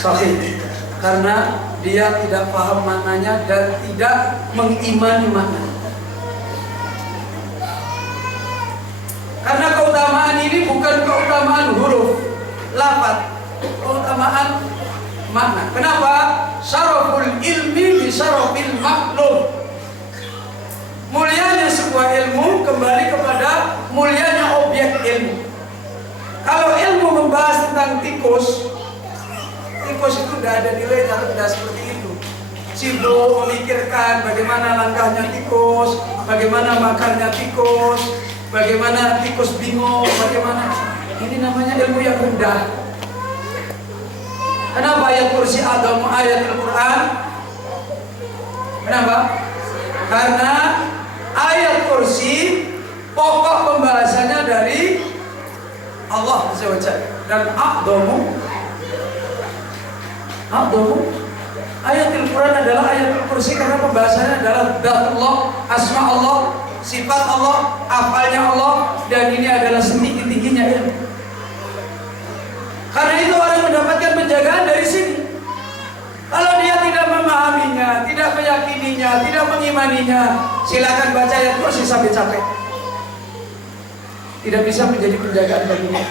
sahih, karena dia tidak paham maknanya dan tidak mengimani makna. Karena keutamaan ini bukan keutamaan huruf, lafaz, keutamaan makna. Kenapa? Syaraful ilmi bi syarafil maklum. Mulianya sebuah ilmu kembali kepada mulianya objek ilmu. Kalau ilmu membahas tentang tikus itu tidak ada nilai kalau tidak seperti itu. Sibuk memikirkan bagaimana langkahnya tikus, bagaimana makannya tikus, bagaimana tikus bingung, bagaimana. Ini namanya ilmu yang rendah. Kenapa ayat kursi adamu ayat Al-Quran? Kenapa? Karena ayat kursi pokok pembahasannya dari Allah Azza wa Jalla. Dan adamu ayat Al-Quran adalah ayat kursi karena pembahasannya adalah zat Allah, asma Allah, sifat Allah, afalnya Allah, dan ini adalah setinggi-tingginya ilmu. Karena itu orang mendapatkan penjagaan dari sini. Kalau dia tidak memahaminya, tidak meyakininya, tidak mengimaninya, silakan baca ayat kursi sampai capek. Tidak bisa menjadi penjagaan baginya.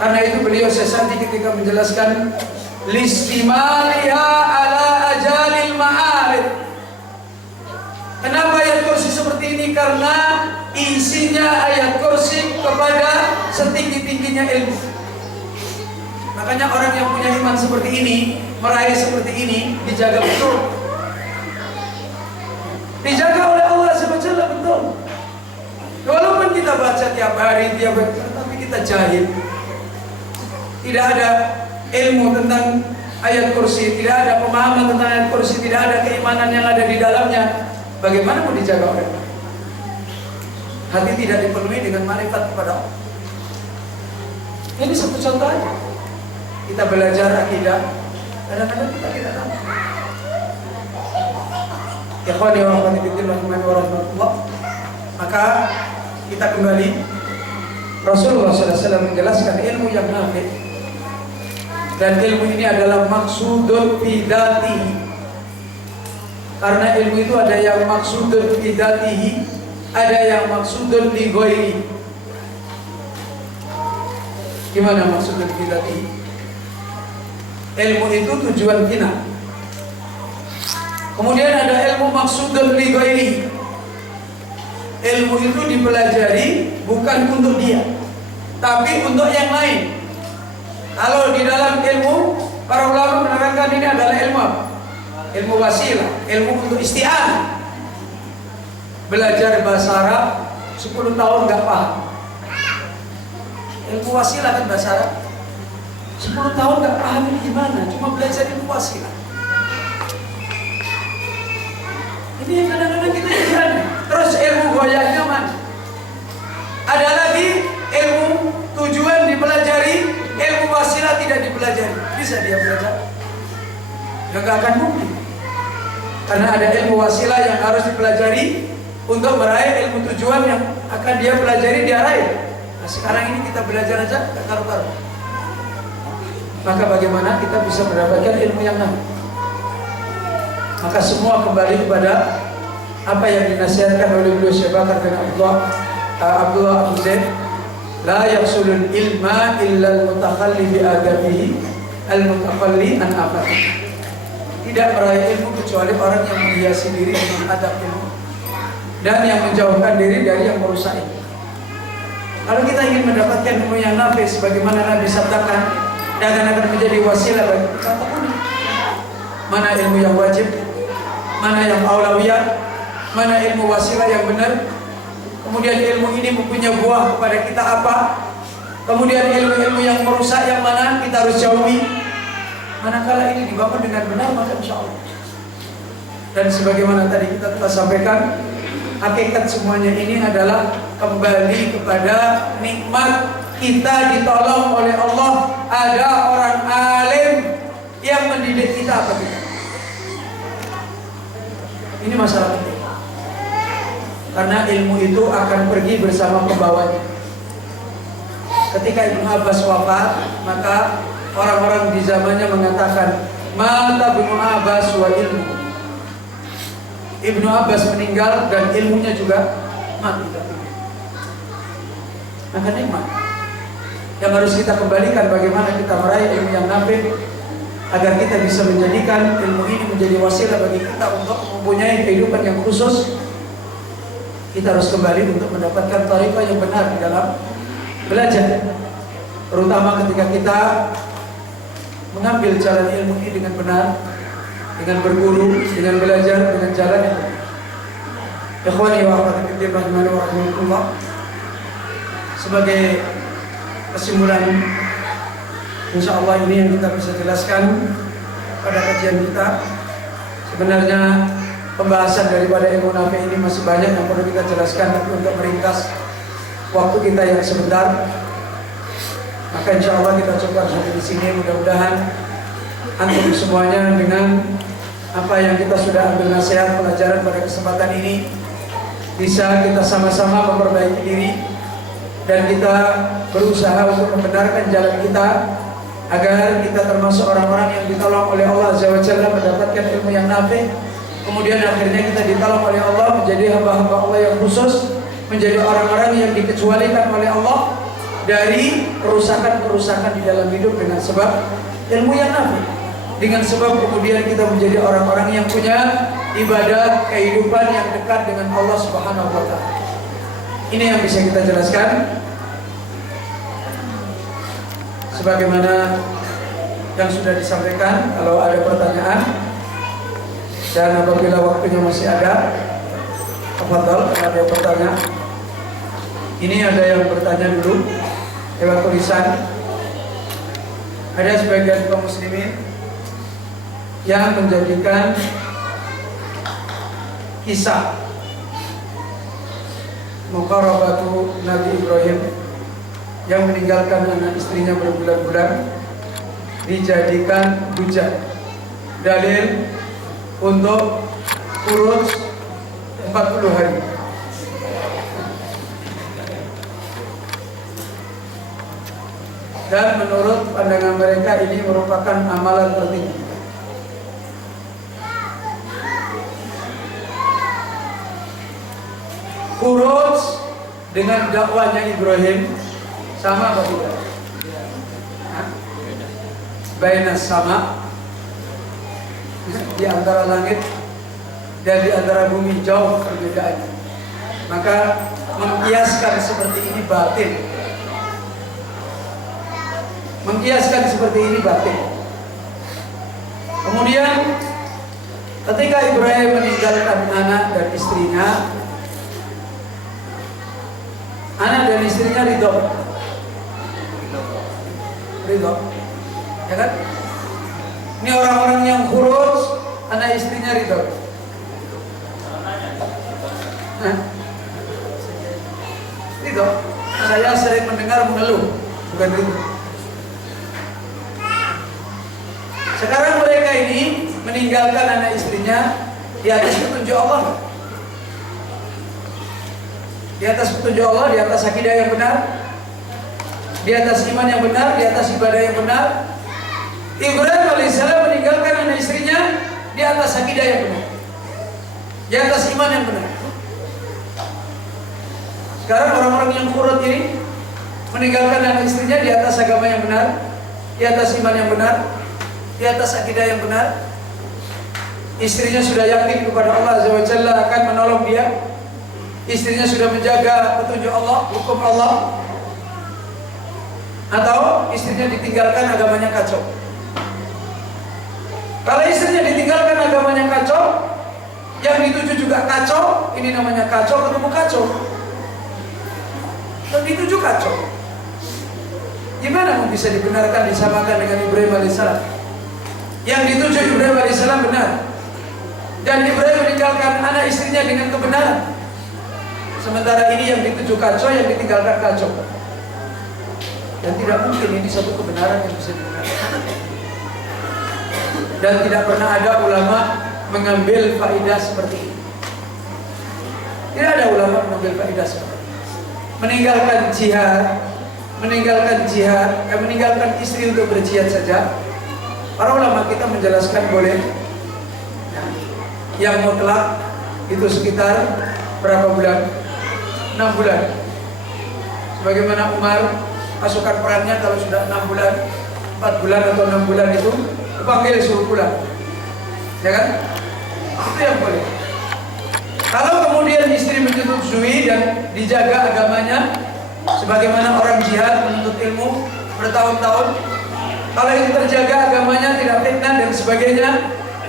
Karena itu beliau sesanti ketika menjelaskan listimaliha ala ajalil ma'arif. Kenapa ayat kursi seperti ini? Karena isinya ayat kursi kepada setinggi-tingginya ilmu. Makanya orang yang punya iman seperti ini, meraih seperti ini, dijaga betul. Dijaga oleh Allah SWT betul. Walaupun kita baca tiap hari, tapi kita jahil. Tidak ada ilmu tentang ayat kursi, tidak ada pemahaman tentang ayat kursi, tidak ada keimanan yang ada di dalamnya. Bagaimana mau dijaga oleh Allah? Hati tidak dipenuhi dengan marifat kepada Allah. Ini satu contoh aja. Kita belajar akidah, kadang-kadang kita tidak tahu. Ikhwani wa akhwati fillah rahimahumullah. Maka kita kembali. Rasulullah SAW menjelaskan ilmu yang nafi, dan ilmu ini adalah maksudun bidatihi. Karena ilmu itu ada yang maksudun bidatihi, ada yang maksudun li ghairi. Gimana maksudun bidatihi? Ilmu itu tujuan kita. Kemudian ada ilmu maksudun li ghairi. Ilmu itu dipelajari bukan untuk dia, tapi untuk yang lain. Kalau di dalam ilmu, para ulama menerangkan ini adalah ilmu apa? Ilmu wasilah, ilmu untuk isti'anah. Belajar bahasa Arab 10 tahun nggak paham. Ilmu wasilah kan bahasa Arab. 10 tahun nggak paham ini gimana? Cuma belajar ilmu wasilah. Ini yang kadang-kadang kita jangan. Terus ilmu goyahnya mana? Ada lagi ilmu tujuan dipelajari, ilmu wasilah tidak dipelajari. Bisa dia belajar? Ya nggak akan mungkin. Karena ada ilmu wasilah yang harus dipelajari untuk meraih ilmu tujuan yang akan dia pelajari, dia raih. Nah, sekarang ini kita belajar aja nggak karu-karu. Maka bagaimana kita bisa mendapatkan ilmu yang nafi? Maka semua kembali kepada apa yang dinasihatkan oleh beliau Syekh Bakar bin Abdullah Abu Zaid. La yahsulul ilma illa al-mutakhalli bi adabihi al-mutakhalli an afati. Tidak meraih ilmu kecuali orang yang menghiasi diri dengan adab ilmu dan yang menjauhkan diri dari yang merusak ilmu. Kalau kita ingin mendapatkan ilmu yang nafi sebagaimana Nabi sabdakan, dan akan menjadi wasilah bagi kita, mana ilmu yang wajib, mana yang aulawiyah, mana ilmu wasilah yang benar. Kemudian ilmu ini mempunyai buah kepada kita apa? Kemudian ilmu-ilmu yang merusak yang mana kita harus jauhi. Manakala ini dibangun dengan benar, maka insya Allah. Dan sebagaimana tadi kita telah sampaikan, hakikat semuanya ini adalah kembali kepada nikmat kita ditolong oleh Allah. Ada orang alim yang mendidik kita apa tidak? Ini masalah penting. Karena ilmu itu akan pergi bersama pembawanya. Ketika Ibnu Abbas wafat, maka orang-orang di zamannya mengatakan mata Ibnu Abbas wa ilmu. Ibnu Abbas meninggal dan ilmunya juga mati. Maka nikmat yang harus kita kembalikan, bagaimana kita meraih ilmu yang nafi agar kita bisa menjadikan ilmu ini menjadi wasilah bagi kita untuk mempunyai kehidupan yang khusus. Kita harus kembali untuk mendapatkan tariqah yang benar di dalam belajar, terutama ketika kita mengambil jalan ilmu ini dengan benar, dengan berguru, dengan belajar, dengan jalan yang benar. Ikhwani wa akhwati fillah rahimani wa rahimakumullah. Sebagai kesimpulan, insyaallah ini yang kita bisa jelaskan pada kajian kita. Sebenarnya pembahasan daripada ilmu nafi ini masih banyak yang perlu kita jelaskan, tapi untuk meringkas waktu kita yang sebentar, maka insya Allah kita coba sampai di sini. Mudah-mudahan antum semuanya dengan apa yang kita sudah ambil nasihat pelajaran pada kesempatan ini bisa kita sama-sama memperbaiki diri dan kita berusaha untuk membenarkan jalan kita agar kita termasuk orang-orang yang ditolong oleh Allah Azza wa Jalla mendapatkan ilmu yang nafi. Kemudian akhirnya kita ditolong oleh Allah menjadi hamba-hamba Allah yang khusus, menjadi orang-orang yang dikecualikan oleh Allah dari kerusakan-kerusakan di dalam hidup dengan sebab ilmu yang nafi. Dengan sebab kemudian kita menjadi orang-orang yang punya ibadah kehidupan yang dekat dengan Allah Subhanahu wa taala. Ini yang bisa kita jelaskan. Sebagaimana yang sudah disampaikan, kalau ada pertanyaan dan apabila waktunya masih ada, tafadhol kalau ada yang bertanya. Ini ada yang bertanya dulu lewat tulisan. Ada sebagian kaum muslimin yang menjadikan kisah muqarabatu Nabi Ibrahim yang meninggalkan anak istrinya berbulan-bulan dijadikan hujah, dalil untuk urus 40 hari. Dan menurut pandangan mereka ini merupakan amalan tertinggi. Urus dengan dakwanya Ibrahim sama apa tidak? Bainas sama, di antara langit dan di antara bumi jauh perbedaannya. Maka mengkiaskan seperti ini batil. Mengkiaskan seperti ini batil. Kemudian ketika Ibrahim meninggalkan anak dan istrinya, anak dan istrinya ridho, ya kan? Ini orang-orang yang khurus, anak istrinya ridho. Ridho. Saya sering mendengar mengeluh, bukan ridho. Sekarang mereka ini meninggalkan anak istrinya di atas petunjuk Allah, di atas petunjuk Allah, di atas akidah yang benar, di atas iman yang benar, di atas ibadah yang benar. Ibrahim alaihissalam meninggalkan anak istrinya di atas akidah yang benar, di atas iman yang benar. Sekarang orang-orang yang kurut ini meninggalkan anak istrinya di atas agama yang benar, di atas iman yang benar, di atas akidah yang benar. Istrinya sudah yakin kepada Allah Azza wa Jalla akan menolong dia. Istrinya sudah menjaga petunjuk Allah, hukum Allah. Atau istrinya ditinggalkan, agamanya kacau. Kalau istrinya ditinggalkan, agamanya kacau, yang dituju juga kacau, ini namanya kacau ketemu kacau. Dan dituju kacau. Gimana mau bisa dibenarkan, disamakan dengan Ibrahim alaihissalam? Yang dituju Ibrahim alaihissalam benar, dan Ibrahim meninggalkan anak istrinya dengan kebenaran. Sementara ini yang dituju kacau, yang ditinggalkan kacau. Dan tidak mungkin ini satu kebenaran yang bisa dibenarkan. Dan tidak pernah ada ulama mengambil faidah seperti ini. Tidak ada ulama mengambil faidah seperti ini. Meninggalkan jihad, meninggalkan jihad, meninggalkan istri untuk berjihad saja. Para ulama kita menjelaskan boleh. Yang mutlak itu sekitar berapa bulan? 6 bulan. Sebagaimana Umar pasukan perannya kalau sudah 6 bulan, 4 bulan atau 6 bulan itu dipanggil suruh pulang. Ya kan? Itu yang boleh. Kalau kemudian istri menyetujui dan dijaga agamanya, sebagaimana orang jihad menuntut ilmu bertahun-tahun, kalau itu terjaga agamanya, tidak fitnah dan sebagainya,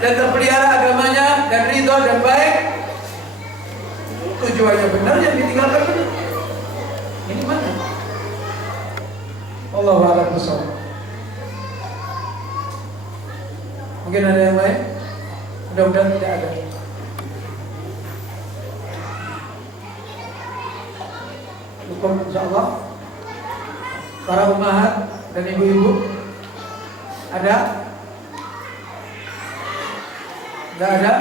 dan terpelihara agamanya dan ridho dan baik, tujuannya benar, yang ditinggalkan benar. Ini mana? Wallahu a'lam bishawab. Mungkin ada yang lain? Mudah-mudahan tidak ada. Cukup insyaallah. Para ummahat dan ibu-ibu ada? Tidak ada?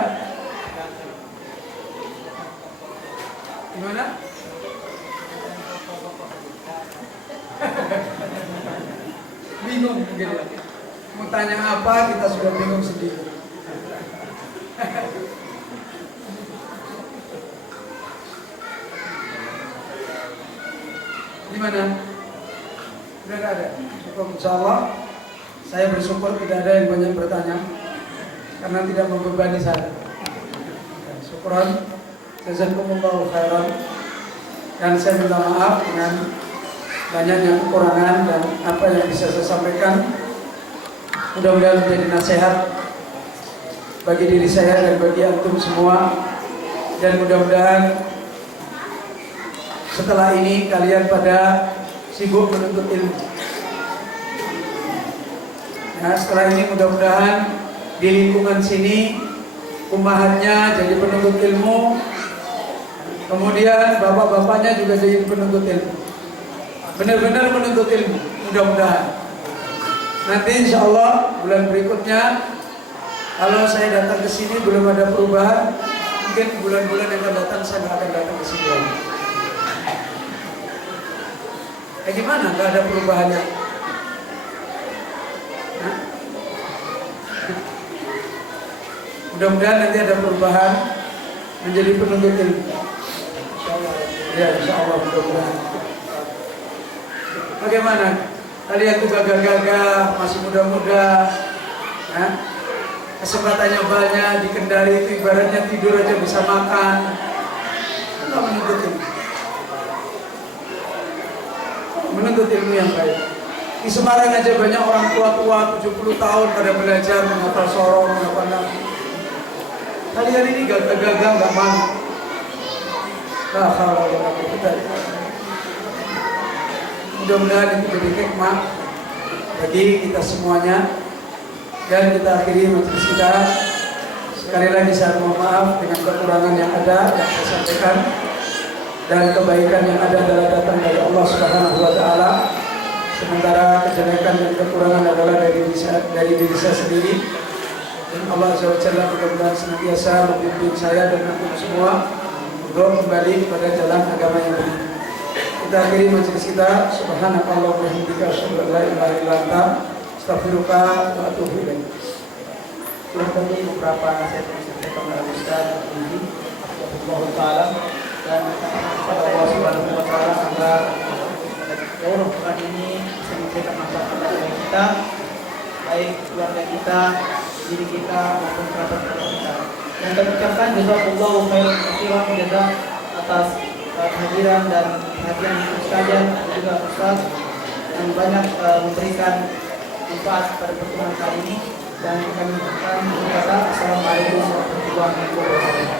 Gimana? Bingung mungkin ya. Mau tanya apa kita sudah bingung sendiri. Gimana? Sudah tidak ada? Cukup insyaallah. Saya bersyukur tidak ada yang banyak bertanya karena tidak membebani saya. Syukuran, jazakumullahu khairan. Dan saya minta maaf dengan banyaknya kekurangan dan apa yang bisa saya sampaikan. Mudah-mudahan menjadi nasihat bagi diri saya dan bagi antum semua. Dan mudah-mudahan setelah ini kalian pada sibuk menuntut ilmu. Nah, setelah ini mudah-mudahan di lingkungan sini ummahatnya jadi penuntut ilmu, kemudian bapak-bapaknya juga jadi penuntut ilmu, benar-benar menuntut ilmu. Mudah-mudahan nanti insya Allah bulan berikutnya kalau saya datang ke sini belum ada perubahan, mungkin bulan-bulan yang akan datang saya nggak akan datang ke sini lagi. Gimana? Nggak ada perubahannya? Mudah-mudahan nanti ada perubahan menjadi penuntut ilmu. Ya, insyaallah mudah-mudahan. Bagaimana? Kalian tuh gagah-gagah, masih muda-muda, kesempatannya banyak, di Kendari itu ibaratnya tidur aja bisa makan. Enggak menuntut ilmu. Menuntut ilmu yang baik. Di Semarang aja banyak orang tua-tua 70 tahun pada belajar menghafal sorong, menghafal nama. Kalian ini gagah-gagah nggak mau. Nah, kalau kita mudah-mudahan itu jadi hikmah bagi kita semuanya. Dan kita akhiri majelis kita. Sekali lagi saya mohon maaf dengan kekurangan yang ada yang saya sampaikan, dan kebaikan yang ada adalah datang dari Allah Subhanahu wa taala. Sementara kejelekan dan kekurangan adalah dari diri saya sendiri. Dan Allah Azza wa Jalla mudah-mudahan senantiasa membimbing saya dan antum semua untuk kembali kepada jalan agama yang benar. Kita akhiri majelis kita. Subhanakallahumma wa bihamdika asyhadu an la ilaha illa anta astaghfiruka wa atubu ilaik. Tadi beberapa nasihat yang disampaikan oleh Ustaz ini, Allah Taala, dan kepada Allah Subhanahu Wa Taala agar seluruh Quran ini bisa memberikan manfaat kepada kita, baik keluarga kita, diri kita maupun kerabat kita. Dan kami ucapkan jazakallahu khairan katsiran jazaa atas kehadiran dan perhatian sekalian, juga Ustaz yang banyak memberikan manfaat pada pertemuan kali ini. Dan kami ucapkan assalamualaikum warahmatullahi wabarakatuh.